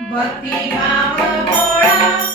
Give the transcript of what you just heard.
ભક્તિ ભાવ ભોળા